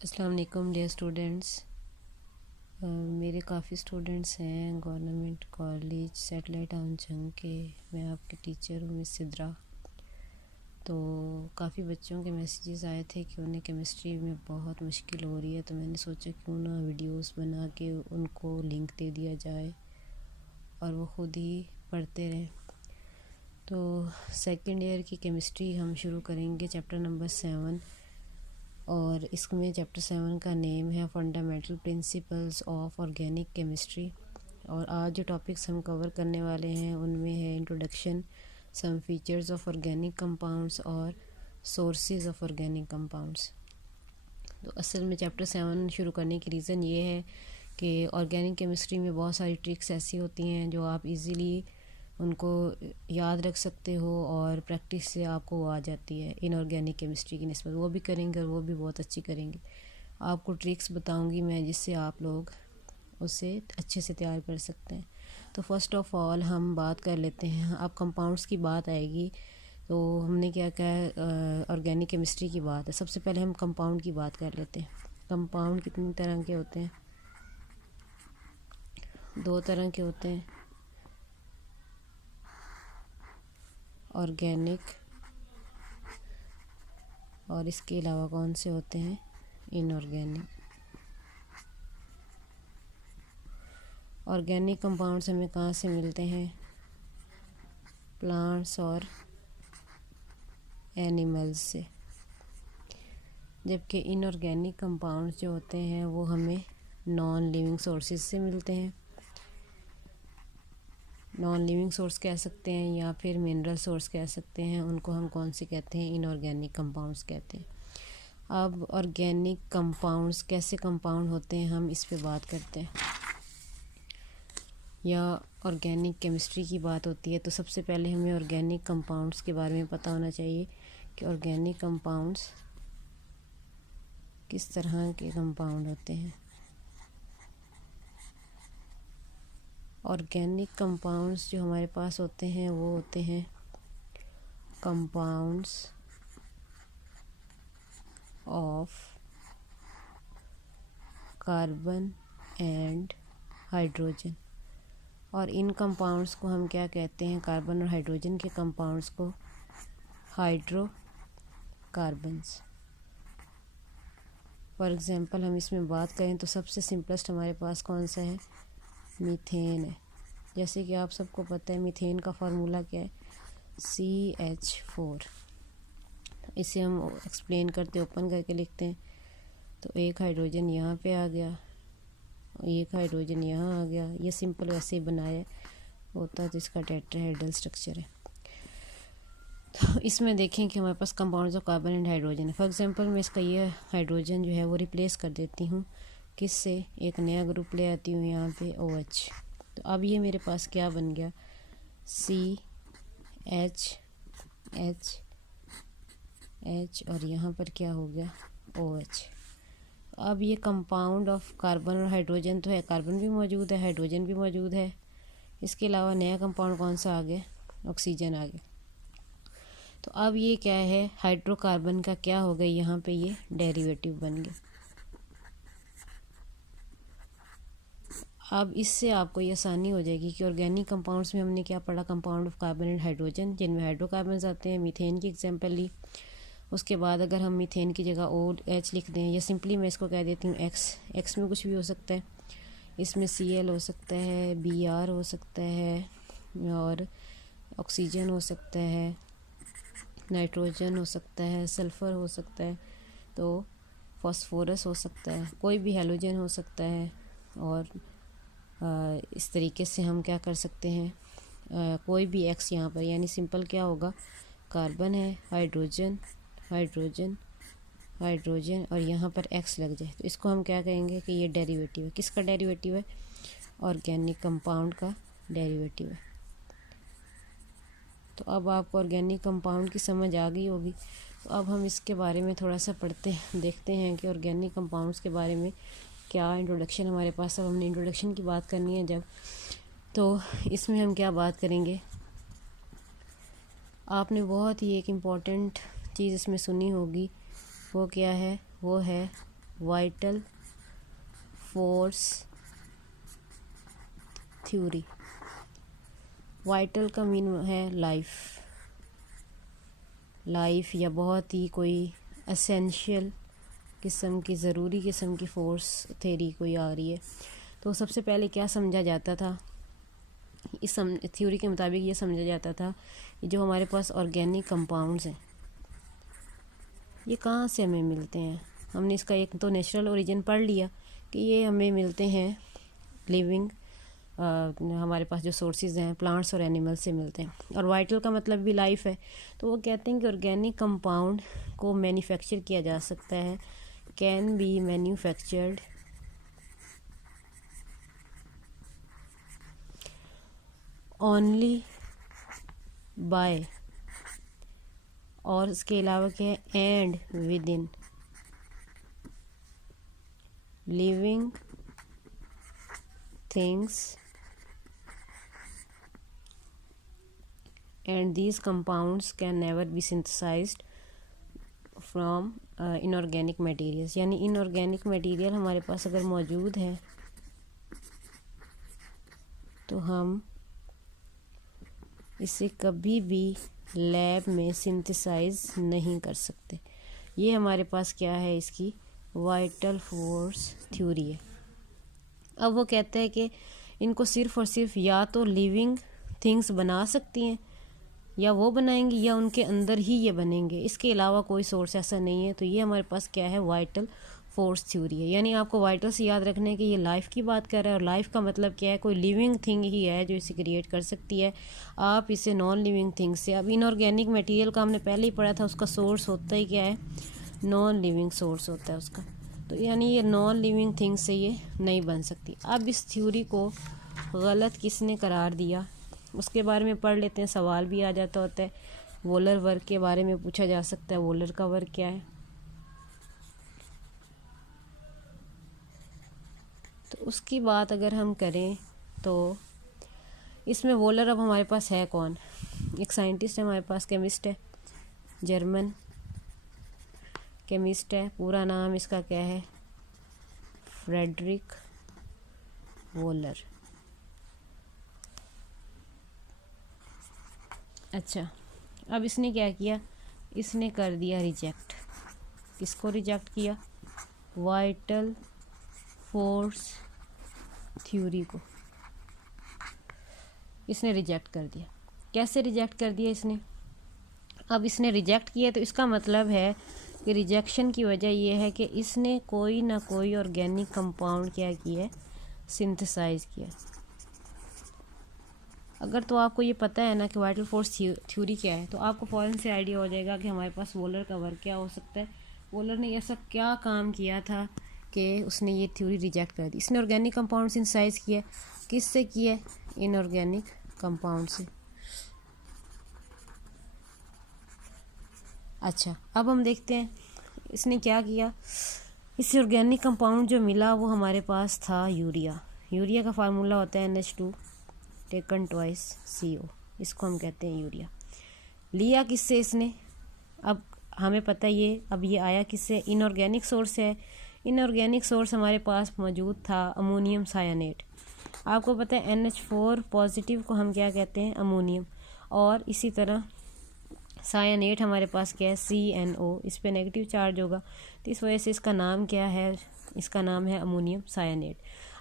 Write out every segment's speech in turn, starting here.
अस्सलाम वालेकुम dear students. मेरे काफ़ी स्टूडेंट्स हैं गवर्नमेंट कॉलेज सैटेलाइट आउनचंग के। मैं आपके टीचर हूँ मिस सिद्रा। तो काफ़ी बच्चों के मैसेजेस आए थे कि उन्हें केमिस्ट्री में बहुत मुश्किल हो रही है, तो मैंने सोचा क्यों ना वीडियोस बना के उनको लिंक दे दिया जाए और वो ख़ुद ही पढ़ते रहें। तो सेकेंड ईयर की केमिस्ट्री हम शुरू करेंगे चैप्टर नंबर 7, और इसमें चैप्टर 7 का नेम है fundamental principles of organic chemistry. और आज जो टॉपिक्स हम कवर करने वाले हैं उनमें है introduction, some features of organic compounds और सोर्सेज ऑफ ऑर्गेनिक कंपाउंड्स। तो असल में चैप्टर 7 शुरू करने की रीज़न ये है कि ऑर्गेनिक केमिस्ट्री में बहुत सारी ट्रिक्स ऐसी होती हैं जो आप इजीली उनको याद रख सकते हो और प्रैक्टिस से आपको वो आ जाती है। इनऑर्गेनिक केमिस्ट्री की निस्बत वो भी करेंगे और वो भी बहुत अच्छी करेंगे। आपको ट्रिक्स बताऊंगी मैं जिससे आप लोग उसे अच्छे से तैयार कर सकते हैं। तो फर्स्ट ऑफ ऑल हम बात कर लेते हैं, अब कंपाउंड्स की बात आएगी तो हमने क्या कहा, ऑर्गेनिक केमिस्ट्री की बात है। सबसे पहले हम कंपाउंड की बात कर लेते हैं। कंपाउंड कितनी तरह के होते हैं? 2 तरह के होते हैं, ऑर्गेनिक और इसके अलावा कौन से होते हैं? इनऑर्गेनिक। ऑर्गेनिक कंपाउंड्स हमें कहाँ से मिलते हैं? प्लांट्स और एनिमल्स से। जबकि इनऑर्गेनिक कंपाउंड्स जो होते हैं वो हमें नॉन लिविंग सोर्सेज से मिलते हैं। नॉन लिविंग सोर्स कह सकते हैं या फिर मिनरल सोर्स कह सकते हैं, उनको हम कौन से कहते हैं? इनऑर्गेनिक कंपाउंड्स कहते हैं। अब ऑर्गेनिक कंपाउंड्स कैसे कंपाउंड होते हैं हम इस पे बात करते हैं। या ऑर्गेनिक केमिस्ट्री की बात होती है तो सबसे पहले हमें ऑर्गेनिक कंपाउंड्स के बारे में पता होना चाहिए कि ऑर्गेनिक कंपाउंड्स किस तरह के कंपाउंड होते हैं। ऑर्गेनिक कंपाउंड्स जो हमारे पास होते हैं वो होते हैं compounds of carbon and hydrogen. और इन कंपाउंड्स को हम क्या कहते हैं? कार्बन और हाइड्रोजन के कंपाउंड्स को हाइड्रोकार्बन्स। फॉर एग्ज़ाम्पल हम इसमें बात करें तो सबसे सिंपलेस्ट हमारे पास कौन सा है? मीथेन है। जैसे कि आप सबको पता है मीथेन का फार्मूला क्या है? CH4। इसे हम एक्सप्लेन करते ओपन करके लिखते हैं तो एक हाइड्रोजन यहाँ पे आ गया, एक हाइड्रोजन यहाँ आ गया। ये सिंपल वैसे ही बनाया होता तो इसका टेट्राहेड्रल स्ट्रक्चर है। तो इसमें देखें कि हमारे पास compounds of carbon and hydrogen है। फॉर एग्जांपल मैं इसका ये हाइड्रोजन जो है वो रिप्लेस कर देती हूँ किससे? एक नया ग्रुप ले आती हूँ यहाँ पे OH। तो अब ये मेरे पास क्या बन गया? CH और यहाँ पर क्या हो गया? OH। अब ये कंपाउंड ऑफ कार्बन और हाइड्रोजन तो है, कार्बन भी मौजूद है, हाइड्रोजन भी मौजूद है। इसके अलावा नया कंपाउंड कौन सा आ गया? ऑक्सीजन आ गया। तो अब ये क्या है? हाइड्रोकार्बन का क्या हो गया? यहाँ पे ये डेरिवेटिव बन गया। अब इससे आपको ये आसानी हो जाएगी कि ऑर्गेनिक कंपाउंड्स में हमने क्या पढ़ा? Compound of carbon and hydrogen, जिनमें हाइड्रोकार्बन आते हैं। मीथेन की एग्जांपल ली। उसके बाद अगर हम मीथेन की जगह OH लिख दें या सिंपली मैं इसको कह देती हूँ X में कुछ भी हो सकता है। इसमें Cl हो सकता है, Br हो सकता है और ऑक्सीजन हो सकता है, नाइट्रोजन हो सकता है, सल्फ़र हो सकता है, तो फॉस्फोरस हो सकता है, कोई भी हैलोजन हो सकता है। और इस तरीके से हम क्या कर सकते हैं? कोई भी X यहाँ पर, यानी सिंपल क्या होगा? कार्बन है, हाइड्रोजन हाइड्रोजन हाइड्रोजन और यहाँ पर X लग जाए तो इसको हम क्या कहेंगे कि ये डेरिवेटिव है। किसका डेरिवेटिव है? ऑर्गेनिक कंपाउंड का डेरिवेटिव है। तो अब आपको ऑर्गेनिक कंपाउंड की समझ आ गई होगी। तो अब हम इसके बारे में थोड़ा सा देखते हैं कि ऑर्गेनिक कंपाउंड्स के बारे में क्या इंट्रोडक्शन हमारे पास। अब हमने इंट्रोडक्शन की बात करनी है जब, तो इसमें हम क्या बात करेंगे? आपने बहुत ही एक इम्पॉर्टेंट चीज़ इसमें सुनी होगी, वो क्या है? वो है वाइटल फोर्स थ्योरी। वाइटल का मीन है लाइफ या बहुत ही कोई एसेंशियल किस्म की, ज़रूरी किस्म की फोर्स थ्योरी कोई आ रही है। तो सबसे पहले क्या समझा जाता था, इस थ्योरी के मुताबिक ये समझा जाता था कि जो हमारे पास ऑर्गेनिक कंपाउंड्स हैं ये कहाँ से हमें मिलते हैं। हमने इसका एक तो नेचुरल ओरिजिन पढ़ लिया कि ये हमें मिलते हैं लिविंग, हमारे पास जो सोर्सेज हैं प्लांट्स और एनिमल से मिलते हैं। और वाइटल का मतलब भी लाइफ है। तो वो कहते हैं कि ऑर्गेनिक कंपाउंड को मैन्युफैक्चर किया जा सकता है, can be manufactured only by, और इसके अलावा क्या है, and with in living things, and these compounds can never be synthesized from inorganic materials। यानी inorganic material हमारे पास अगर मौजूद है तो हम इसे कभी भी लैब में सिंथेसाइज नहीं कर सकते। ये हमारे पास क्या है, इसकी वाइटल फोर्स थ्योरी है। अब वो कहते हैं कि इनको सिर्फ़ और सिर्फ या तो लिविंग थिंग्स बना सकती हैं, या वो बनाएंगे, या उनके अंदर ही ये बनेंगे, इसके अलावा कोई सोर्स ऐसा नहीं है। तो ये हमारे पास क्या है, वाइटल फोर्स थ्योरी है। यानी आपको वाइटल से याद रखना है कि ये लाइफ की बात कर रहा है, और लाइफ का मतलब क्या है, कोई लिविंग थिंग ही है जो इसे क्रिएट कर सकती है। आप इसे नॉन लिविंग थिंग से, अब इनऑर्गेनिक मटेरियल का हमने पहले ही पढ़ा था, उसका सोर्स होता ही क्या है, नॉन लिविंग सोर्स होता है उसका। तो यानी ये नॉन लिविंग थिंग से ये नहीं बन सकती। अब इस थ्योरी को गलत किसने करार दिया उसके बारे में पढ़ लेते हैं। सवाल भी आ जाता होता है, वोलर वर्क के बारे में पूछा जा सकता है, वोलर का वर्क क्या है। तो उसकी बात अगर हम करें तो इसमें वोलर अब हमारे पास है कौन, एक साइंटिस्ट है हमारे पास, केमिस्ट है, जर्मन केमिस्ट है। पूरा नाम इसका क्या है, फ्रेडरिक वोलर। अच्छा, अब इसने क्या किया, इसने कर दिया रिजेक्ट। किसको रिजेक्ट किया, वाइटल फोर्स थ्योरी को इसने रिजेक्ट कर दिया। कैसे रिजेक्ट कर दिया इसने, अब इसने रिजेक्ट किया तो इसका मतलब है कि रिजेक्शन की वजह यह है कि इसने कोई ना कोई ऑर्गेनिक कंपाउंड क्या किया है, सिंथेसाइज किया। अगर तो आपको ये पता है ना कि वाइटल फोर्स थ्योरी क्या है, तो आपको फ़ौरन से आइडिया हो जाएगा कि हमारे पास वोलर का वर्क क्या हो सकता है। वोलर ने ऐसा क्या काम किया था कि उसने ये थ्योरी रिजेक्ट कर दी। इसने ऑर्गेनिक कंपाउंड सिंथेसाइज किया, किससे किया, इनऑर्गेनिक कंपाउंड से। अच्छा, अब हम देखते हैं इसने क्या किया। इससे ऑर्गेनिक कंपाउंड जो मिला वो हमारे पास था यूरिया। यूरिया का फार्मूला होता है NH2 टेकन ट्वाइस CO, इसको हम कहते हैं यूरिया। लिया किससे इसने, अब हमें पता ये, अब ये आया किससे, इनऑर्गेनिक सोर्स है। इनऑर्गेनिक सोर्स हमारे पास मौजूद था अमोनियम सायानेट। आपको पता है NH4 पॉजिटिव को हम क्या कहते हैं, अमोनियम, और इसी तरह सायानेट हमारे पास क्या है, CNO, इस पे नेगेटिव चार्ज होगा, तो इस वजह से इसका नाम क्या है, इसका नाम है अमोनियम सायानेट।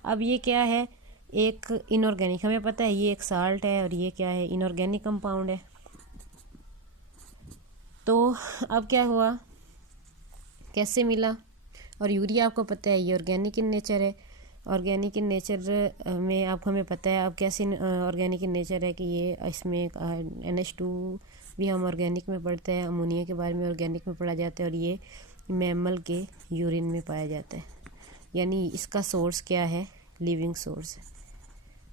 अब ये क्या है, एक इनऑर्गेनिक, हमें पता है ये एक साल्ट है और ये क्या है, इनऑर्गेनिक कंपाउंड है। तो अब क्या हुआ, कैसे मिला, और यूरिया आपको पता है ये ऑर्गेनिक इन नेचर है। ऑर्गेनिक इन नेचर में आपको हमें पता है अब कैसे ऑर्गेनिक इन नेचर है कि ये इसमें NH2 भी हम ऑर्गेनिक में पढ़ते हैं, अमोनिया के बारे में ऑर्गेनिक में पढ़ा जाता है, और ये मैमल के यूरिन में पाया जाता है। यानी इसका सोर्स क्या है, लिविंग सोर्स है।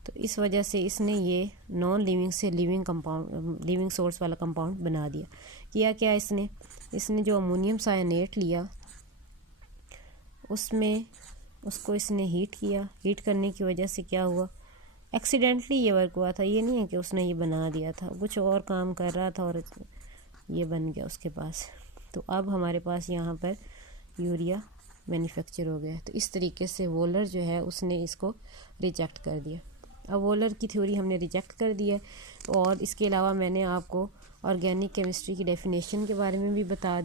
तो इस वजह से इसने ये नॉन लिविंग से लिविंग कंपाउंड, लिविंग सोर्स वाला कंपाउंड बना दिया। किया क्या इसने जो अमोनियम सायानेट लिया उसमें उसको इसने हीट किया। हीट करने की वजह से क्या हुआ, एक्सीडेंटली ये वर्क हुआ था, ये नहीं है कि उसने ये बना दिया था, कुछ और काम कर रहा था और ये बन गया उसके पास। तो अब हमारे पास यहाँ पर यूरिया मैन्युफैक्चर हो गया। तो इस तरीके से वॉलर जो है उसने इसको रिजेक्ट कर दिया। अब वॉलर की थ्योरी हमने रिजेक्ट कर दिया, और इसके अलावा मैंने आपको ऑर्गेनिक केमिस्ट्री की डेफिनेशन के बारे में भी बता दिया।